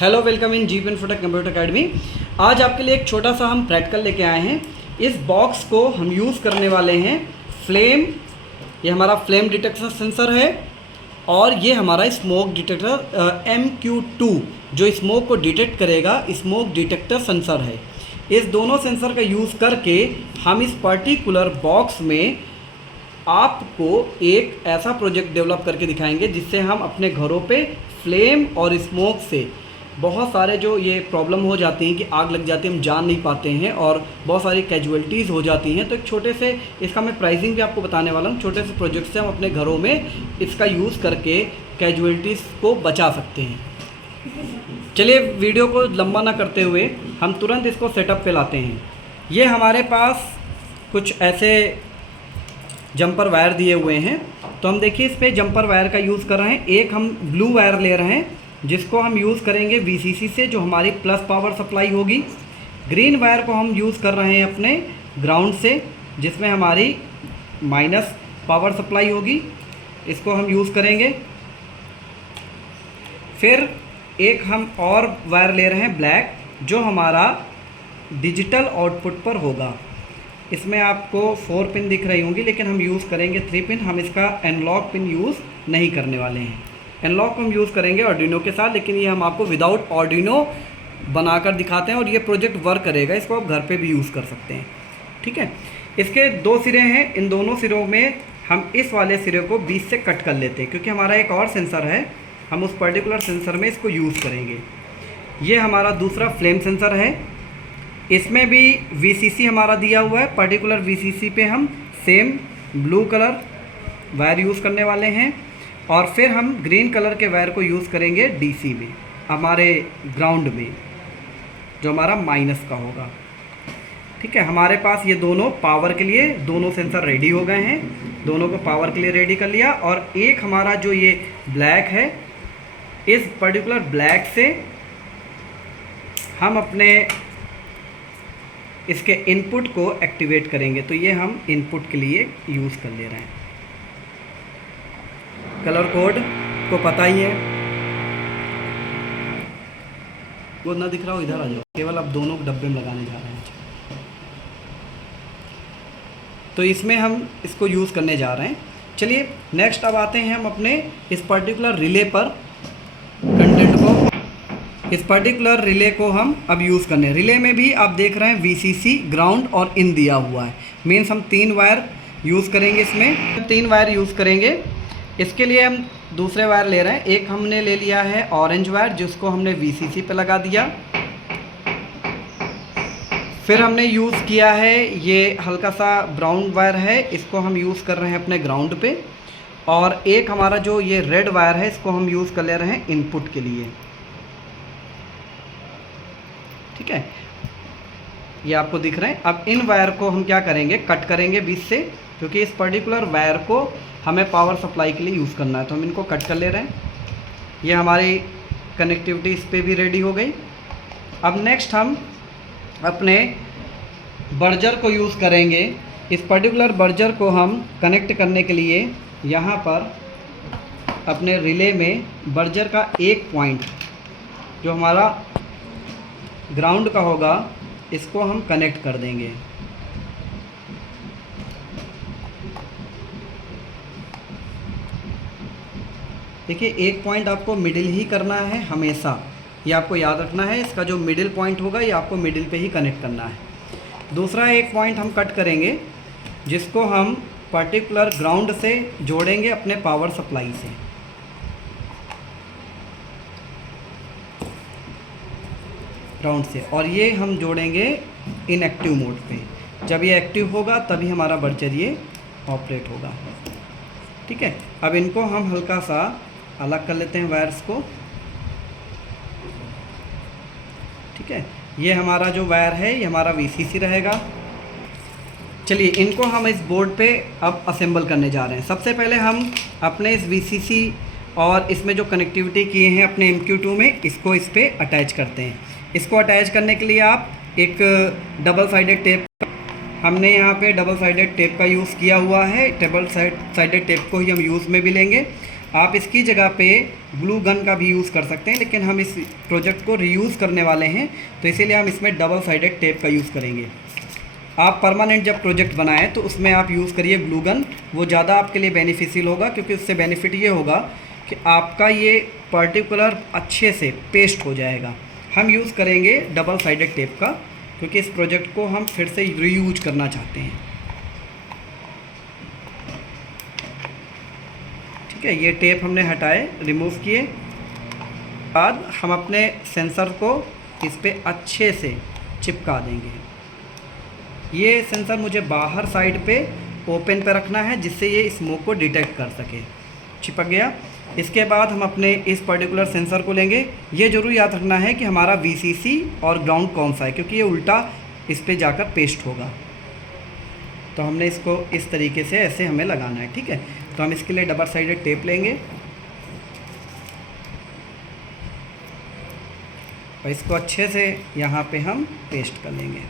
Hello, welcome in jeep infotech computer academy. आज आपके लिए एक छोटा सा हम प्रैक्टिकल लेके आए हैं। इस बॉक्स को हम यूज़ करने वाले हैं फ्लेम, ये हमारा फ्लेम डिटेक्टर सेंसर है और ये हमारा स्मोक डिटेक्टर MQ2 जो स्मोक को डिटेक्ट करेगा, स्मोक डिटेक्टर सेंसर है। इस दोनों सेंसर का यूज़ करके हम इस पर्टिकुलर बॉक्स में आपको एक ऐसा प्रोजेक्ट डेवलप करके दिखाएंगे जिससे हम अपने घरों पे फ्लेम और स्मोक से बहुत सारे जो ये प्रॉब्लम हो जाती हैं कि आग लग जाती है, हम जान नहीं पाते हैं और बहुत सारी कैजुअलिटीज़ हो जाती हैं। तो एक छोटे से इसका मैं प्राइसिंग भी आपको बताने वाला हूँ। छोटे से प्रोजेक्ट से हम अपने घरों में इसका यूज़ करके कैजुअलिटीज़ को बचा सकते हैं। चलिए वीडियो को लंबा ना करते हुए हम तुरंत इसको सेटअप पे लाते हैं। ये हमारे पास कुछ ऐसे जंपर वायर दिए हुए हैं, तो हम देखिए इस पर जंपर वायर का यूज़ कर रहे हैं। एक हम ब्लू वायर ले रहे हैं जिसको हम यूज़ करेंगे VCC से, जो हमारी प्लस पावर सप्लाई होगी। ग्रीन वायर को हम यूज़ कर रहे हैं अपने ग्राउंड से, जिसमें हमारी माइनस पावर सप्लाई होगी, इसको हम यूज़ करेंगे। फिर एक हम और वायर ले रहे हैं ब्लैक, जो हमारा डिजिटल आउटपुट पर होगा। इसमें आपको 4 पिन दिख रही होंगी, लेकिन हम यूज़ करेंगे 3 पिन। हम इसका एनालॉग पिन यूज़ नहीं करने वाले हैं। एनालॉग को हम यूज़ करेंगे आर्डिनो के साथ, लेकिन ये हम आपको विदाउट आर्डिनो बनाकर दिखाते हैं और ये प्रोजेक्ट वर्क करेगा। इसको आप घर पे भी यूज़ कर सकते हैं, ठीक है। इसके 2 सिरे हैं, इन दोनों सिरों में हम इस वाले सिरे को बीच से कट कर लेते हैं, क्योंकि हमारा एक और सेंसर है, हम उस पर्टिकुलर सेंसर में इसको यूज़ करेंगे। ये हमारा दूसरा फ्लेम सेंसर है, इसमें भी VCC हमारा दिया हुआ है। पर्टिकुलर VCC पे हम same blue colour wire use करने वाले हैं और फिर हम ग्रीन कलर के वायर को यूज़ करेंगे DC में, हमारे ग्राउंड में, जो हमारा माइनस का होगा, ठीक है। हमारे पास ये दोनों पावर के लिए दोनों सेंसर रेडी हो गए हैं, दोनों को पावर के लिए रेडी कर लिया। और एक हमारा जो ये ब्लैक है, इस पर्टिकुलर ब्लैक से हम अपने इसके इनपुट को एक्टिवेट करेंगे। तो ये हम इनपुट के लिए यूज़ कर ले रहे हैं। कलर कोड को पता ही है, वो ना दिख रहा हो इधर आ जाओ, केवल अब दोनों डब्बे में लगाने जा रहे हैं। तो इसमें हम इसको यूज़ करने जा रहे हैं। चलिए नेक्स्ट अब आते हैं हम अपने इस पर्टिकुलर रिले पर कंटेंट को, इस पर्टिकुलर रिले को हम अब यूज़ करने हैं। रिले में भी आप देख रहे हैं VCC, ग्राउंड और इन दिया हुआ है। मीन्स हम 3 वायर यूज़ करेंगे, इसमें 3 वायर यूज़ करेंगे। इसके लिए हम दूसरे वायर ले रहे हैं। एक हमने ले लिया है ऑरेंज वायर, जिसको हमने VCC पे लगा दिया। फिर हमने यूज़ किया है ये हल्का सा ब्राउन वायर है, इसको हम यूज़ कर रहे हैं अपने ग्राउंड पे। और एक हमारा जो ये रेड वायर है, इसको हम यूज़ कर ले रहे हैं इनपुट के लिए, ठीक है। ये आपको दिख रहे हैं। अब इन वायर को हम क्या करेंगे, कट करेंगे बीच से, क्योंकि इस पर्टिकुलर वायर को हमें पावर सप्लाई के लिए यूज़ करना है। तो हम इनको कट कर ले रहे हैं। ये हमारी कनेक्टिविटी इस पर भी रेडी हो गई। अब नेक्स्ट हम अपने बर्जर को यूज़ करेंगे। इस पर्टिकुलर बर्जर को हम कनेक्ट करने के लिए यहाँ पर अपने रिले में बर्जर का एक पॉइंट जो हमारा ग्राउंड का होगा, इसको हम कनेक्ट कर देंगे। देखिए एक पॉइंट आपको मिडिल ही करना है हमेशा, ये आपको याद रखना है। इसका जो मिडिल पॉइंट होगा ये आपको मिडिल पे ही कनेक्ट करना है। दूसरा एक पॉइंट हम कट करेंगे, जिसको हम पर्टिकुलर ग्राउंड से जोड़ेंगे अपने पावर सप्लाई से। ग्राउंड से, और ये हम जोड़ेंगे इनएक्टिव मोड पे। जब ये एक्टिव होगा तभी हमारा बर्जर ये ऑपरेट होगा, ठीक है। अब इनको हम हल्का सा अलग कर लेते हैं वायर्स को, ठीक है। ये हमारा जो वायर है ये हमारा VCC रहेगा। चलिए इनको हम इस बोर्ड पे अब असेंबल करने जा रहे हैं। सबसे पहले हम अपने इस VCC और इसमें जो कनेक्टिविटी किए हैं अपने MQ2 में, इसको इस पर अटैच करते हैं। इसको अटैच करने के लिए आप एक डबल साइडेड टेप, हमने यहाँ पे डबल साइडेड टेप का यूज़ किया हुआ है। डबल साइडेड टेप को ही हम यूज़ में भी लेंगे। आप इसकी जगह पे ग्लू गन का भी यूज़ कर सकते हैं, लेकिन हम इस प्रोजेक्ट को रीयूज़ करने वाले हैं तो इसीलिए हम इसमें डबल साइडेड टेप का यूज़ करेंगे। आप परमानेंट जब प्रोजेक्ट बनाएं तो उसमें आप यूज़ करिए ग्लू गन, वो ज़्यादा आपके लिए बेनिफिशियल होगा, क्योंकि उससे बेनिफिट ये होगा कि आपका ये पर्टिकुलर अच्छे से पेस्ट हो जाएगा। हम यूज़ करेंगे डबल साइडेड टेप का, क्योंकि इस प्रोजेक्ट को हम फिर से रीयूज करना चाहते हैं। ठीक है, ये टेप हमने हटाए, रिमूव किए। बाद हम अपने सेंसर को इस पर अच्छे से चिपका देंगे। ये सेंसर मुझे बाहर साइड पे ओपन पे रखना है, जिससे ये स्मोक को डिटेक्ट कर सके। चिपक गया। इसके बाद हम अपने इस पर्टिकुलर सेंसर को लेंगे। ये ज़रूर याद रखना है कि हमारा VCC और ग्राउंड कौन सा है, क्योंकि ये उल्टा इस पे जाकर पेस्ट होगा। तो हमने इसको इस तरीके से ऐसे हमें लगाना है। ठीक है, तो हम इसके लिए डबल साइडेड टेप लेंगे और इसको अच्छे से यहाँ पे हम पेस्ट कर लेंगे।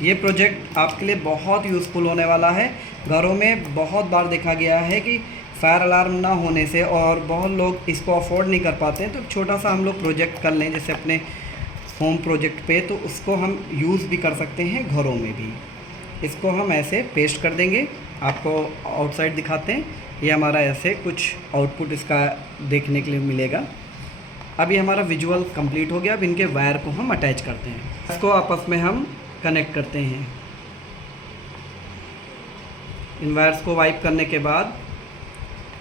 ये प्रोजेक्ट आपके लिए बहुत यूज़फुल होने वाला है। घरों में बहुत बार देखा गया है कि फायर अलार्म ना होने से और बहुत लोग इसको अफोर्ड नहीं कर पाते हैं, तो छोटा सा हम लोग प्रोजेक्ट कर लें जैसे अपने होम प्रोजेक्ट पे, तो उसको हम यूज़ भी कर सकते हैं घरों में भी। इसको हम ऐसे पेस्ट कर देंगे। आपको आउटसाइड दिखाते हैं। ये हमारा ऐसे कुछ आउटपुट इसका देखने के लिए मिलेगा। अब ये हमारा विजुअल कंप्लीट हो गया। अब इनके वायर को हम अटैच करते हैं, इसको आपस में हम कनेक्ट करते हैं। इन वायर्स को वाइप करने के बाद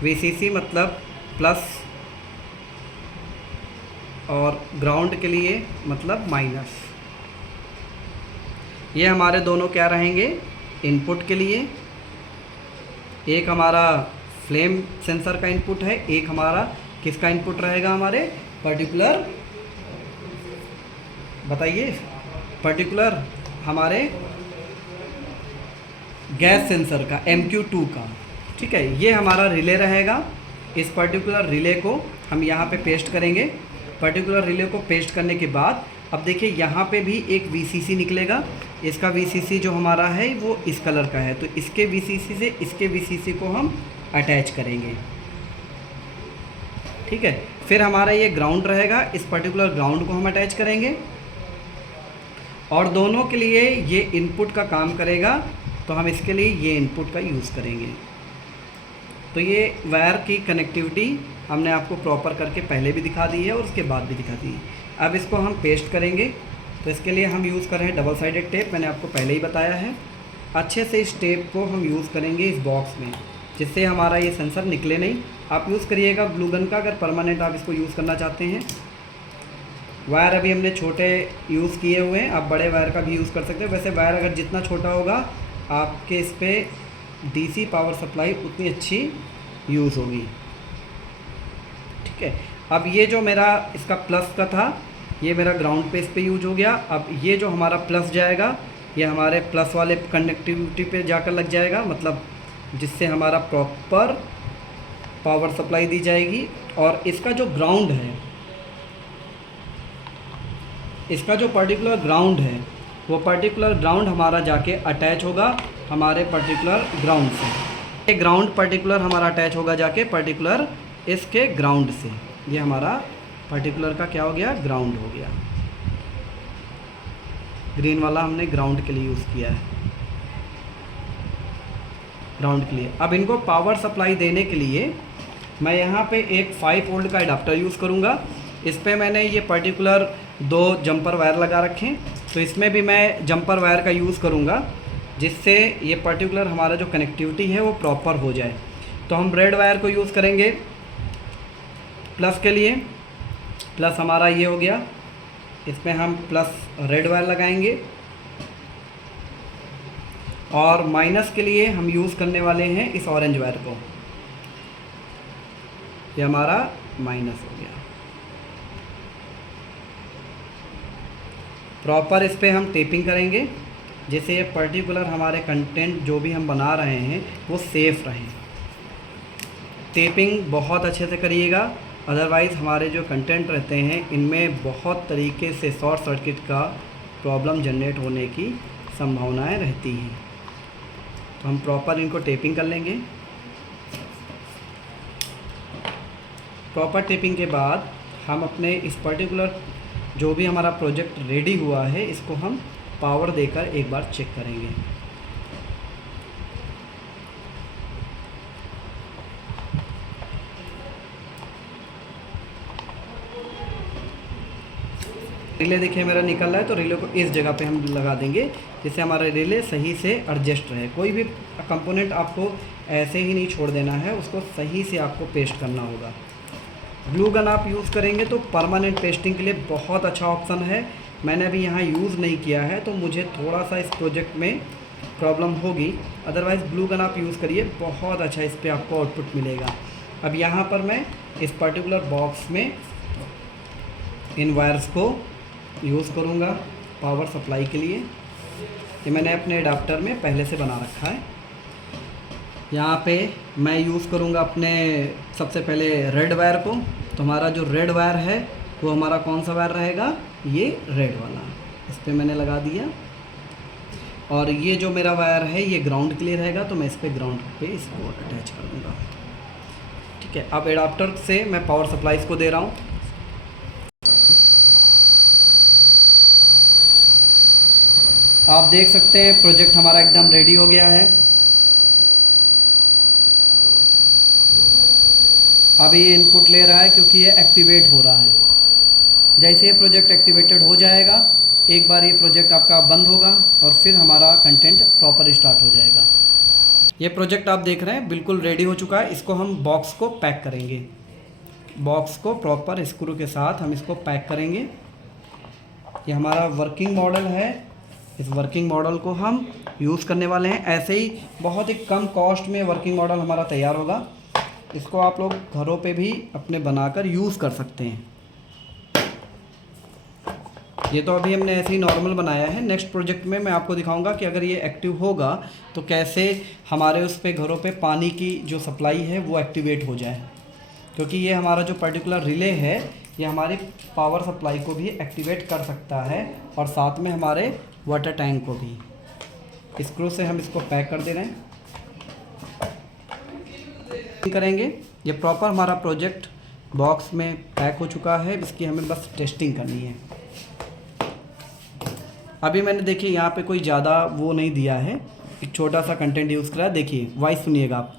VCC मतलब प्लस और ग्राउंड के लिए मतलब माइनस, ये हमारे दोनों क्या रहेंगे इनपुट के लिए। एक हमारा फ्लेम सेंसर का इनपुट है, एक हमारा किसका इनपुट रहेगा, हमारे पर्टिकुलर, बताइए, पर्टिकुलर हमारे गैस सेंसर का MQ2 का। ठीक है, ये हमारा रिले रहेगा। इस पर्टिकुलर रिले को हम यहाँ पे पेस्ट करेंगे। पर्टिकुलर रिले को पेस्ट करने के बाद अब देखिए यहाँ पे भी एक VCC निकलेगा। इसका VCC जो हमारा है वो इस कलर का है, तो इसके VCC से इसके VCC को हम अटैच करेंगे। ठीक है, फिर हमारा ये ग्राउंड रहेगा, इस पर्टिकुलर ग्राउंड को हम अटैच करेंगे और दोनों के लिए ये इनपुट का काम करेगा, तो हम इसके लिए ये इनपुट का यूज़ करेंगे। तो ये वायर की कनेक्टिविटी हमने आपको प्रॉपर करके पहले भी दिखा दी है और उसके बाद भी दिखा दी है। अब इसको हम पेस्ट करेंगे, तो इसके लिए हम यूज़ कर रहे हैं डबल साइडेड टेप, मैंने आपको पहले ही बताया है। अच्छे से इस टेप को हम यूज़ करेंगे इस बॉक्स में, जिससे हमारा ये सेंसर निकले नहीं। आप यूज़ करिएगा ग्लू गन का अगर परमानेंट आप इसको यूज़ करना चाहते हैं। वायर अभी हमने छोटे यूज़ किए हुए हैं, आप बड़े वायर का भी यूज़ कर सकते हैं। वैसे वायर अगर जितना छोटा होगा आपके इस पर DC पावर सप्लाई उतनी अच्छी यूज़ होगी। ठीक है, अब ये जो मेरा इसका प्लस का था, ये मेरा ग्राउंड पे इस पर यूज हो गया। अब ये जो हमारा प्लस जाएगा ये हमारे प्लस वाले कनेक्टिविटी पे जाकर लग जाएगा, मतलब जिससे हमारा प्रॉपर पावर सप्लाई दी जाएगी। और इसका जो ग्राउंड है, इसका जो पर्टिकुलर ग्राउंड है, वो पर्टिकुलर ग्राउंड हमारा जाके अटैच होगा हमारे पर्टिकुलर ग्राउंड से। ये ग्राउंड पर्टिकुलर हमारा अटैच होगा जाके पर्टिकुलर इसके ग्राउंड से। ये हमारा पर्टिकुलर का क्या हो गया, ग्राउंड हो गया। ग्रीन वाला हमने ग्राउंड के लिए यूज़ किया है, ग्राउंड के लिए। अब इनको पावर सप्लाई देने के लिए मैं यहाँ पे एक 5 वोल्ट का अडाप्टर यूज़ करूँगा। इस पे मैंने ये पर्टिकुलर 2 जंपर वायर लगा रखे हैं, तो इसमें भी मैं जंपर वायर का यूज़ करूँगा, जिससे ये पर्टिकुलर हमारा जो कनेक्टिविटी है वो प्रॉपर हो जाए। तो हम रेड वायर को यूज़ करेंगे प्लस के लिए। प्लस हमारा ये हो गया, इसमें हम प्लस रेड वायर लगाएंगे। और माइनस के लिए हम यूज़ करने वाले हैं इस ऑरेंज वायर को। ये हमारा माइनस हो गया। प्रॉपर इस पर हम टेपिंग करेंगे, जैसे ये पर्टिकुलर हमारे कंटेंट जो भी हम बना रहे हैं वो सेफ़ रहे। टेपिंग बहुत अच्छे से करिएगा, अदरवाइज़ हमारे जो कंटेंट रहते हैं इनमें बहुत तरीके से शॉर्ट सर्किट का प्रॉब्लम जनरेट होने की संभावनाएं रहती हैं। तो हम प्रॉपर इनको टेपिंग कर लेंगे। प्रॉपर टेपिंग के बाद हम अपने इस पर्टिकुलर जो भी हमारा प्रोजेक्ट रेडी हुआ है इसको हम पावर देकर एक बार चेक करेंगे। रिले देखिए मेरा निकल रहा है, तो रिले को इस जगह पे हम लगा देंगे जिससे हमारा रिले सही से एडजस्ट रहे। कोई भी कंपोनेंट आपको ऐसे ही नहीं छोड़ देना है, उसको सही से आपको पेस्ट करना होगा। ग्लू गन आप यूज़ करेंगे तो परमानेंट पेस्टिंग के लिए बहुत अच्छा ऑप्शन है। मैंने अभी यहाँ यूज़ नहीं किया है तो मुझे थोड़ा सा इस प्रोजेक्ट में प्रॉब्लम होगी, अदरवाइज़ ग्लू गन आप यूज़ करिए, बहुत अच्छा इस पर आपको आउटपुट मिलेगा। अब यहाँ पर मैं इस पर्टिकुलर बॉक्स में इन वायर्स को यूज़ करूँगा पावर सप्लाई के लिए। ये मैंने अपने अडाप्टर में पहले से बना रखा है। यहाँ पे मैं यूज़ करूँगा अपने सबसे पहले रेड वायर को। तो हमारा जो रेड वायर है वो हमारा कौन सा वायर रहेगा, ये रेड वाला, इस पर मैंने लगा दिया। और ये जो मेरा वायर है ये ग्राउंड के लिए रहेगा, तो मैं इस पर ग्राउंड पे इसको अटैच कर दूँगा। ठीक है, अब एडाप्टर से मैं पावर सप्लाई इसको दे रहा हूँ। आप देख सकते हैं प्रोजेक्ट हमारा एकदम रेडी हो गया है। अभी ये इनपुट ले रहा है क्योंकि ये एक्टिवेट हो रहा है। जैसे ये प्रोजेक्ट एक्टिवेटेड हो जाएगा, एक बार ये प्रोजेक्ट आपका बंद होगा और फिर हमारा कंटेंट प्रॉपर स्टार्ट हो जाएगा। ये प्रोजेक्ट आप देख रहे हैं बिल्कुल रेडी हो चुका है। इसको हम बॉक्स को पैक करेंगे। बॉक्स को प्रॉपर स्क्रू के साथ हम इसको पैक करेंगे। ये हमारा वर्किंग मॉडल है। इस वर्किंग मॉडल को हम यूज़ करने वाले हैं। ऐसे ही बहुत ही कम कॉस्ट में वर्किंग मॉडल हमारा तैयार होगा। इसको आप लोग घरों पे भी अपने बनाकर यूज़ कर सकते हैं। ये तो अभी हमने ऐसे ही नॉर्मल बनाया है। नेक्स्ट प्रोजेक्ट में मैं आपको दिखाऊंगा कि अगर ये एक्टिव होगा तो कैसे हमारे उस पे घरों पे पानी की जो सप्लाई है वो एक्टिवेट हो जाए, क्योंकि ये हमारा जो पर्टिकुलर रिले है ये हमारी पावर सप्लाई को भी एक्टिवेट कर सकता है और साथ में हमारे वाटर टैंक को भी। स्क्रू से हम इसको पैक कर दे रहे हैं, करेंगे। ये प्रॉपर हमारा प्रोजेक्ट बॉक्स में पैक हो चुका है। इसकी हमें बस टेस्टिंग करनी है। अभी मैंने देखिए यहाँ पे कोई ज़्यादा वो नहीं दिया है, एक छोटा सा कंटेंट यूज़ करा है। देखिए वॉइस सुनिएगा आप।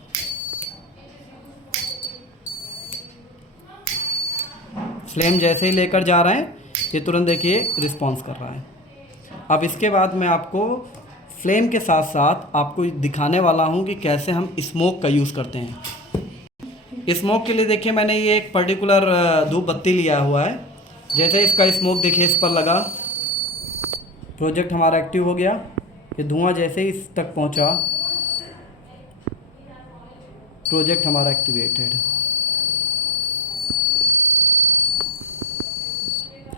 फ्लेम जैसे ही लेकर जा रहे हैं ये तुरंत देखिए रिस्पॉन्स कर रहा है। अब इसके बाद मैं आपको फ्लेम के साथ साथ आपको दिखाने वाला हूँ कि कैसे हम स्मोक का यूज़ करते हैं। स्मोक के लिए देखिए मैंने ये एक पर्टिकुलर धूप बत्ती लिया हुआ है। जैसे इसका स्मोक देखिए इस पर लगा, प्रोजेक्ट हमारा एक्टिव हो गया। ये धुआं जैसे ही इस तक पहुंचा, प्रोजेक्ट हमारा एक्टिवेटेड।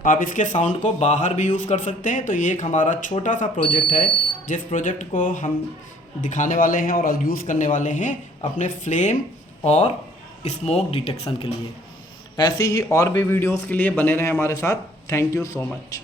आप इसके साउंड को बाहर भी यूज़ कर सकते हैं। तो ये एक हमारा छोटा सा प्रोजेक्ट है जिस प्रोजेक्ट को हम दिखाने वाले हैं और यूज़ करने वाले हैं अपने फ्लेम और स्मोक डिटेक्शन के लिए। ऐसे ही और भी वीडियोस के लिए बने रहें हमारे साथ। Thank you so much.